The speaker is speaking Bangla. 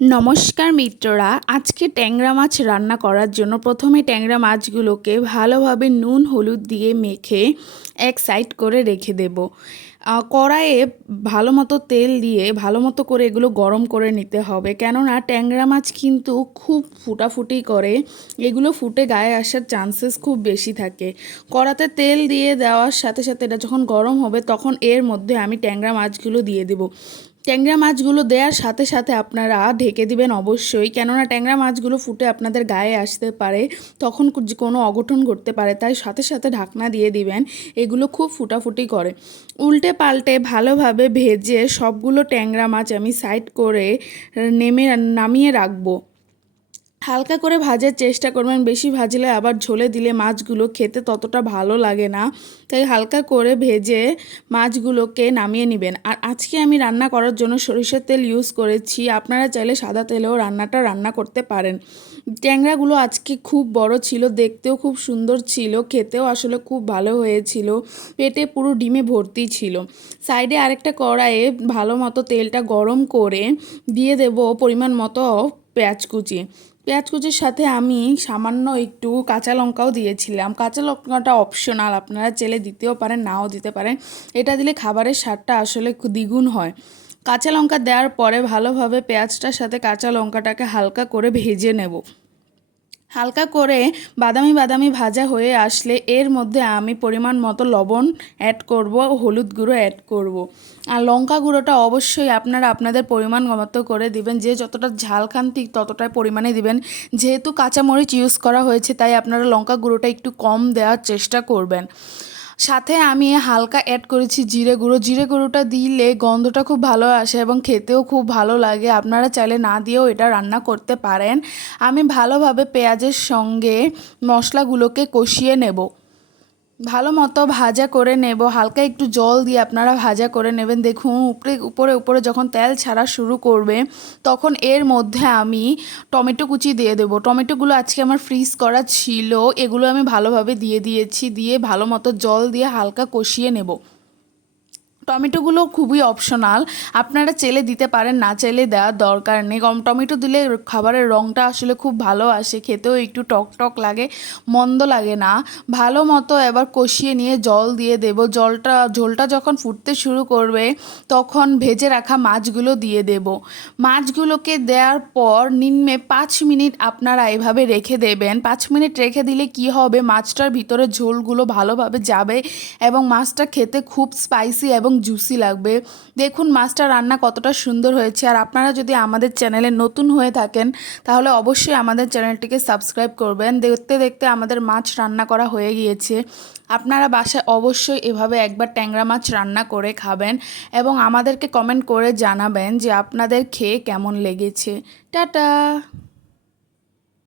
নমস্কার মিত্ররা, আজকে ট্যাংরা মাছ রান্না করার জন্য প্রথমে ট্যাংরা মাছগুলোকে ভালোভাবে নুন, হলুদ দিয়ে মেখে এক সাইড করে রেখে দেব। কড়াইয়ে ভালো মতো তেল দিয়ে ভালো মতো করে এগুলো গরম করে নিতে হবে। কেননা ট্যাংরা মাছ কিন্তু খুব ফুটাফুটি করে, এগুলো ফুটে গায়ে আসার চান্সেস খুব বেশি থাকে। কড়াতে তেল দিয়ে দেওয়ার সাথে সাথে এটা যখন গরম হবে তখন এর মধ্যে আমি ট্যাংরা মাছগুলো দিয়ে দেবো। ট্যাংরা মাছগুলো দেওয়ার সাথে সাথে আপনারা ঢেকে দিবেন অবশ্যই। কেননা ট্যাংরা মাছগুলো ফুটে আপনাদের গায়ে আসতে পারে, তখন কোনো অঘটন ঘটতে পারে, তাই সাথে সাথে ঢাকনা দিয়ে দিবেন, এগুলো খুব ফুটাফুটি করে। উল্টে পাল্টে ভালোভাবে ভেজে সবগুলো ট্যাংরা মাছ আমি সাইড করে নেমে, নামিয়ে রাখব। হালকা করে ভাজার চেষ্টা করবেন, বেশি ভাজলে আবার ঝোলে দিলে মাছগুলো খেতে ততটা ভালো লাগে না। তাই হালকা করে ভেজে মাছগুলোকে নামিয়ে নেবেন। আর আজকে আমি রান্না করার জন্য সরিষার তেল ইউজ করেছি। আপনারা চাইলে সাদা তেলেও রান্নাটা রান্না করতে পারেন। ট্যাংরাগুলো আজকে খুব বড় ছিল, দেখতেও খুব সুন্দর ছিল, খেতেও আসলে খুব ভালো হয়েছিল। পেটে পুরো ডিমে ভর্তি ছিল। সাইডে আরেকটা কড়াইয়ে ভালো মতো তেলটা গরম করে দিয়ে দেব পরিমাণ মতো পেঁয়াজ কুচি। পেঁয়াজ কুচির সাথে আমি সামান্য একটু কাঁচা লঙ্কাও দিয়েছিলাম। কাঁচা লঙ্কাটা অপশনাল আপনারা চেলে দিতেও পারেন, নাও দিতে পারেন। এটা দিলে খাবারের স্বাদটা আসলে দ্বিগুণ হয়। কাঁচা লঙ্কা দেওয়ার পরে ভালোভাবে পেঁয়াজটার সাথে কাঁচা লঙ্কাটাকে হালকা করে ভেজে নেব। হালকা করে বাদামি বাদামি ভাজা হয়ে আসলে এর মধ্যে আমি পরিমাণ মতো লবণ অ্যাড করব, হলুদ গুঁড়ো অ্যাড করব। আর লঙ্কা গুঁড়োটা অবশ্যই আপনারা আপনাদের পরিমাণ মতো করে দিবেন, যে যতটা ঝাল খান ঠিক ততটাই পরিমাণে দিবেন। যেহেতু কাঁচামরিচ ইউজ করা হয়েছে, তাই আপনারা লঙ্কা গুঁড়োটা একটু কম দেওয়ার চেষ্টা করবেন। সাথে আমি হালকা অ্যাড করেছি জিরে গুঁড়ো। জিরে গুঁড়োটা দিলে গন্ধটা খুব ভালো আসে এবং খেতেও খুব ভালো লাগে। আপনারা চাইলে না দিয়েও এটা রান্না করতে পারেন। আমি ভালোভাবে পেঁয়াজের সঙ্গে মশলাগুলোকে কষিয়ে নেব। ভালো মতো ভাজা করে নেব। হালকা একটু জল দিয়ে আপনারা ভাজা করে নেবেন। দেখুন, উপরে উপরে উপরে যখন তেল ছাড়া শুরু করবে, তখন এর মধ্যে আমি টমেটো কুচি দিয়ে দেব। টমেটোগুলো আজকে আমার ফ্রিজ করা ছিল। এগুলো আমি ভালোভাবে দিয়ে দিয়েছি। দিয়ে ভালো মতো জল দিয়ে হালকা কষিয়ে নেব। টমেটোগুলো খুবই অপশনাল আপনারা চেলে দিতে পারেন, না চাইলে দেওয়ার দরকার নেই। কম টমেটো দিলে খাবারের রঙটা আসলে খুব ভালো আসে, খেতেও একটু টক টক লাগে, মন্দ লাগে না। ভালো মতো এবার কষিয়ে নিয়ে জল দিয়ে দেব। জলটা, ঝোলটা যখন ফুটতে শুরু করবে, তখন ভেজে রাখা মাছগুলো দিয়ে দেব। মাছগুলোকে দেওয়ার পর নিম্নে পাঁচ মিনিট আপনারা এভাবে রেখে দেবেন। পাঁচ মিনিট রেখে দিলে কি হবে? মাছটার ভিতরে ঝোলগুলো ভালোভাবে যাবে এবং মাছটা খেতে খুব স্পাইসি এবং জুসি লাগবে। দেখুন মাছটা রান্না কতটা সুন্দর হয়েছে। আর আপনারা যদি আমাদের চ্যানেলে নতুন হয়ে থাকেন, তাহলে অবশ্যই আমাদের চ্যানেলটিকে সাবস্ক্রাইব করবেন। দেখতে দেখতে আমাদের মাছ রান্না করা হয়ে গিয়েছে। আপনারা বাসায় অবশ্যই এভাবে একবার ট্যাংরা মাছ রান্না করে খাবেন এবং আমাদেরকে কমেন্ট করে জানাবেন যে আপনাদের খেয়ে কেমন লেগেছে। টাটা!